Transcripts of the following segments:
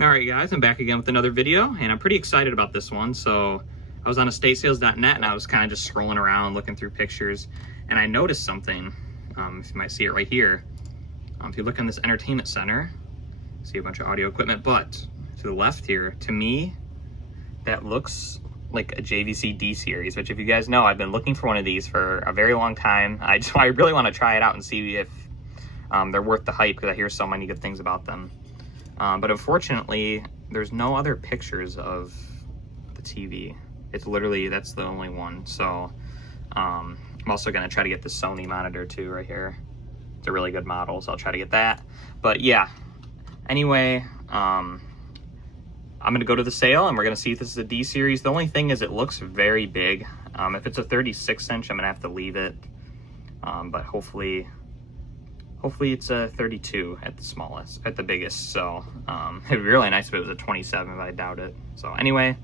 Alright guys, I'm back again with another video, and I'm pretty excited about this one. So I was on estatesales.net and I was kind of just scrolling around looking through pictures, and I noticed something. If you might see it right here. If you look in this entertainment center, see a bunch of audio equipment, but to the left here, to me, that looks like a JVC D series, which if you guys know, I've been looking for one of these for a very long time. I really want to try it out and see if they're worth the hype, because I hear so many good things about them. But unfortunately, there's no other pictures of the TV. It's literally, that's the only one. So I'm also going to try to get the Sony monitor too right here. It's a really good model, so I'll try to get that. But yeah, anyway, I'm going to go to the sale and we're going to see if this is a D series. The only thing is it looks very big. If it's a 36 inch, I'm going to have to leave it. But hopefully it's a 32 at the smallest, at the biggest. So it'd be really nice if it was a 27, but I doubt it. So anyway,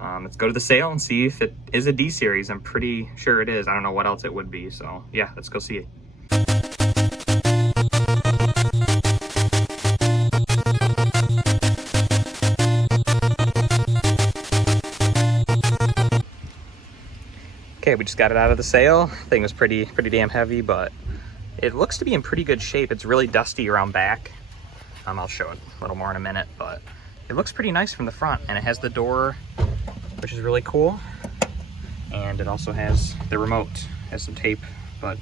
let's go to the sale and see if it is a D series. I'm pretty sure it is. I don't know what else it would be. So yeah, let's go see it. Okay, we just got it out of the sale. Thing was pretty damn heavy, but it looks to be in pretty good shape. It's really dusty around back. I'll show it a little more in a minute, but it looks pretty nice from the front, and it has the door, which is really cool. And it also has the remote. It has some tape, but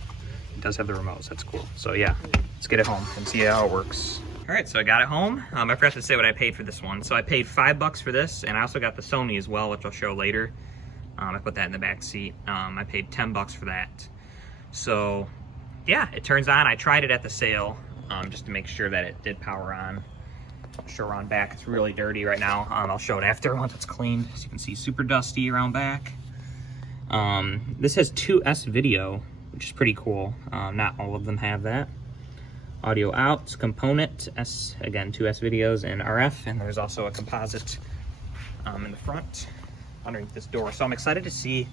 it does have the remote, so that's cool. So yeah, let's get it home and see how it works. All right, so I got it home. I forgot to say what I paid for this one. So I paid $5 for this, and I also got the Sony as well, which I'll show later. I put that in the back seat. I paid $10 for that. So yeah, it turns on. I tried it at the sale just to make sure that it did power on. I'll show around back. It's really dirty right now. I'll show it after once it's cleaned. As you can see, super dusty around back. This has 2S video, which is pretty cool. Not all of them have that. Audio out, component, S, again, 2S videos and RF, and there's also a composite in the front underneath this door. So I'm excited to see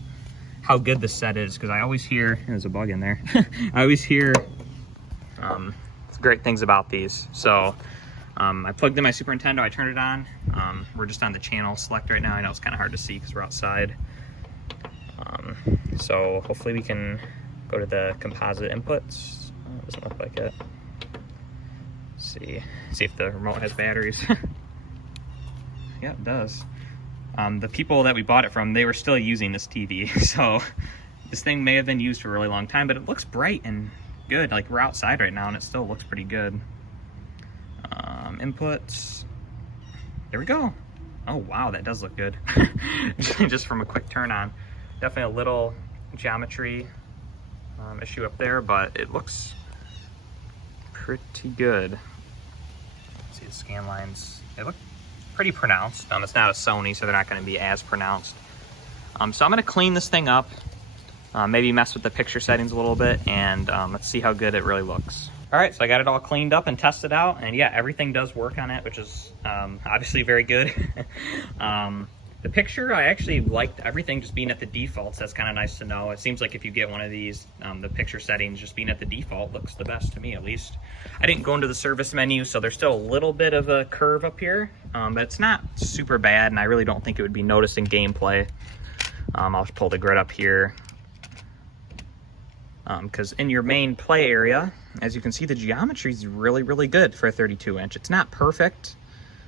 how good this set is, because I always hear, there's a bug in there. I always hear great things about these. So I plugged in my Super Nintendo, I turned it on. We're just on the channel select right now. I know it's kind of hard to see because we're outside. So hopefully we can go to the composite inputs. Oh, it doesn't look like it. See if the remote has batteries. Yeah, it does. The people that we bought it from, they were still using this TV, so this thing may have been used for a really long time, but it looks bright and good. Like, we're outside right now and it still looks pretty good. Inputs, there we go. Oh wow, that does look good. Just from a quick turn on. Definitely a little geometry issue up there, but it looks pretty good. See the scan lines, they look pretty pronounced. It's not a Sony, so they're not going to be as pronounced. So I'm going to clean this thing up, maybe mess with the picture settings a little bit, and let's see how good it really looks. All right, so I got it all cleaned up and tested out, and yeah, everything does work on it, which is obviously very good. The picture, I actually liked everything just being at the defaults. That's kind of nice to know. It seems like if you get one of these, the picture settings just being at the default looks the best to me, at least. I didn't go into the service menu, so there's still a little bit of a curve up here, but it's not super bad, and I really don't think it would be noticed in gameplay. I'll just pull the grid up here. Because in your main play area, as you can see, the geometry is really good for a 32 inch. It's not perfect,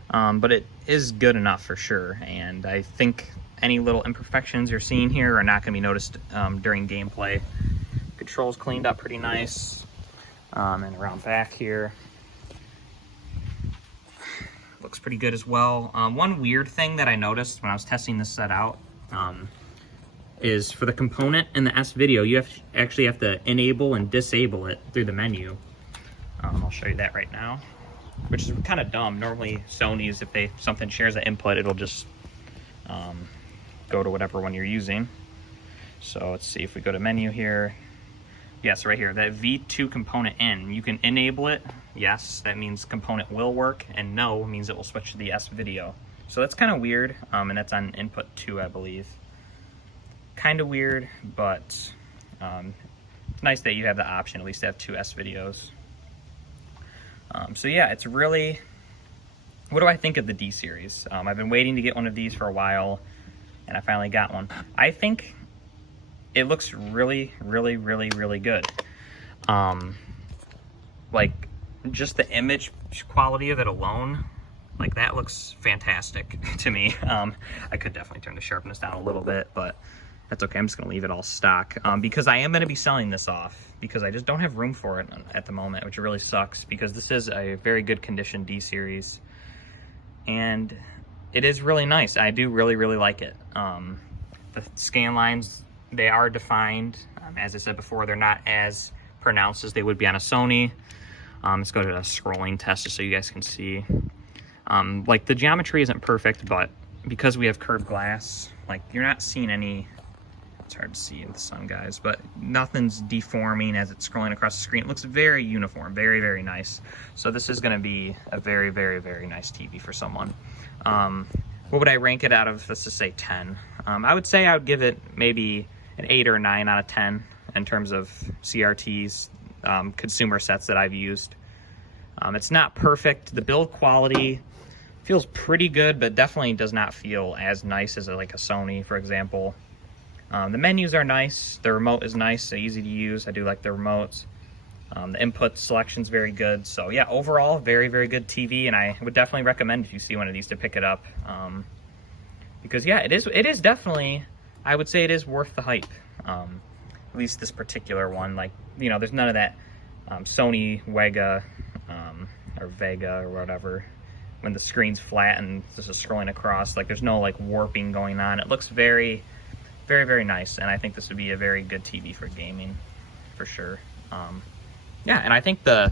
but it is good enough for sure. And I think any little imperfections you're seeing here are not going to be noticed during gameplay. Controls cleaned up pretty nice. And around back here, looks pretty good as well. One weird thing that I noticed when I was testing this set out, is for the component and the S video, you actually have to enable and disable it through the menu. I'll show you that right now, which is kind of dumb. Normally Sony's, if something shares an input, it'll just go to whatever one you're using. So let's see if we go to menu here. Yes, right here, that V2 component in, you can enable it. Yes, that means component will work, and no means it will switch to the S video. So that's kind of weird, and that's on input 2, I believe. Kind of weird, but it's nice that you have the option at least to have 2S videos. So yeah, it's really what do I think of the D series? I've been waiting to get one of these for a while, and I finally got one. I think it looks really, really, really, really good. Like, just the image quality of it alone, like, that looks fantastic to me. I could definitely turn the sharpness down a little bit, but that's okay. I'm just gonna leave it all stock, because I am gonna be selling this off because I just don't have room for it at the moment, which really sucks because this is a very good condition D series, and it is really nice. I do really, really like it. The scan lines, they are defined. As I said before, they're not as pronounced as they would be on a Sony. Let's go to a scrolling test just so you guys can see. Like, the geometry isn't perfect, but because we have curved glass, like, you're not seeing any, it's hard to see in the sun, guys, but nothing's deforming as it's scrolling across the screen. It looks very uniform, very, very nice. So this is gonna be a very, very, very nice TV for someone. What would I rank it out of, let's just say 10? I would say I would give it maybe an 8 or a 9 out of 10 in terms of CRTs, consumer sets that I've used. It's not perfect. The build quality feels pretty good, but definitely does not feel as nice as like a Sony, for example. The menus are nice. The remote is nice, so easy to use. I do like the remotes. The input selection's very good. So yeah, overall, very, very good TV, and I would definitely recommend if you see one of these to pick it up. Because yeah, it is definitely, I would say it is worth the hype. At least this particular one. Like, you know, there's none of that Sony Vega or Vega or whatever, when the screen's flat and this is scrolling across. Like, there's no like warping going on. It looks very, very, very nice, and I think this would be a very good TV for gaming, for sure. Yeah, and I think the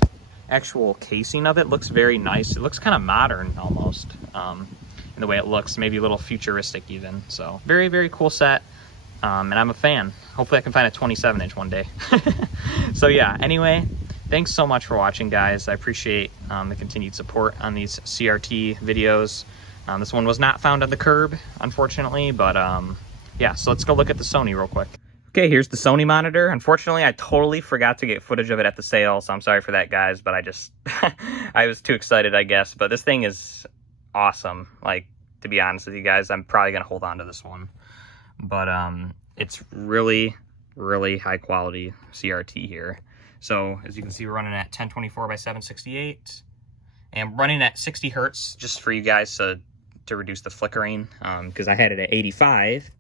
actual casing of it looks very nice. It looks kind of modern almost, in the way it looks, maybe a little futuristic even. So very, very cool set, and I'm a fan. Hopefully I can find a 27-inch one day. So yeah, anyway, thanks so much for watching, guys. I appreciate the continued support on these CRT videos. This one was not found on the curb, unfortunately, but yeah, so let's go look at the Sony real quick. Okay, here's the Sony monitor. Unfortunately, I totally forgot to get footage of it at the sale, so I'm sorry for that, guys, but I just, I was too excited, I guess. But this thing is awesome. Like, to be honest with you guys, I'm probably gonna hold on to this one. But it's really, really high quality CRT here. So as you can see, we're running at 1024 by 768 and running at 60 hertz just for you guys to reduce the flickering, because I had it at 85.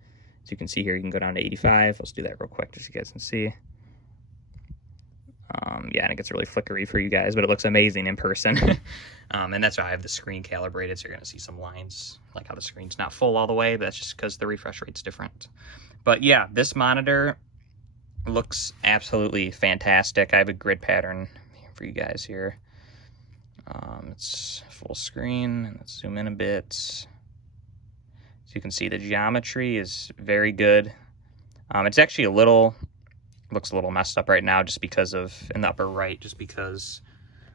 As you can see here, you can go down to 85. Let's do that real quick just so you guys can see. Yeah, and it gets really flickery for you guys, but it looks amazing in person. And that's why I have the screen calibrated, so you're gonna see some lines, like how the screen's not full all the way, but that's just because the refresh rate's different. But yeah, this monitor looks absolutely fantastic. I have a grid pattern for you guys here. It's full screen, and let's zoom in a bit. You can see the geometry is very good. It's actually looks a little messed up right now just because of, in the upper right, just because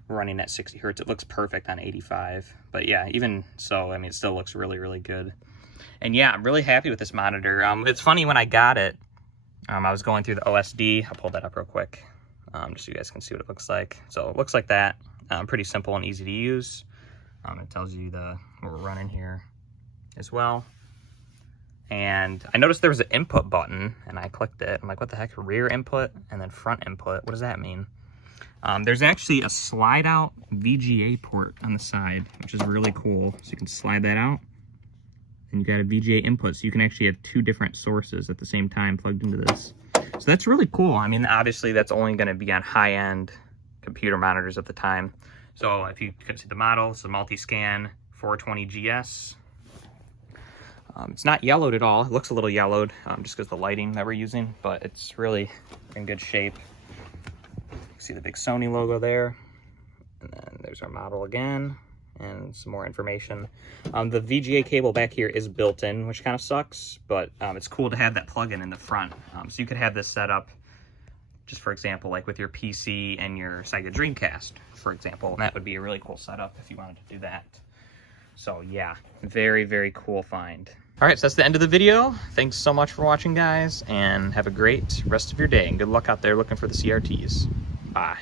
we're running at 60 hertz. It looks perfect on 85. But yeah, even so, I mean, it still looks really, really good. And yeah, I'm really happy with this monitor. It's funny, when I got it, I was going through the OSD. I'll pull that up real quick, just so you guys can see what it looks like. So it looks like that. Pretty simple and easy to use. It tells you what we're running here as well. And I noticed there was an input button, and I clicked it. I'm like, what the heck? Rear input and then front input. What does that mean? There's actually a slide out VGA port on the side, which is really cool. So you can slide that out, and you got a VGA input. So you can actually have two different sources at the same time plugged into this. So that's really cool. I mean, obviously that's only going to be on high-end computer monitors at the time. So if you can see the model, it's a multi-scan 420GS. It's not yellowed at all. It looks a little yellowed just because the lighting that we're using, but it's really in good shape. You can see the big Sony logo there. And then there's our model again and some more information. The VGA cable back here is built in, which kind of sucks, but it's cool to have that plug-in in the front. So you could have this set up, just for example, like with your PC and your Sega Dreamcast, for example. And that would be a really cool setup if you wanted to do that. So yeah, very, very cool find. All right, so that's the end of the video. Thanks so much for watching, guys, and have a great rest of your day. And good luck out there looking for the CRTs. Bye.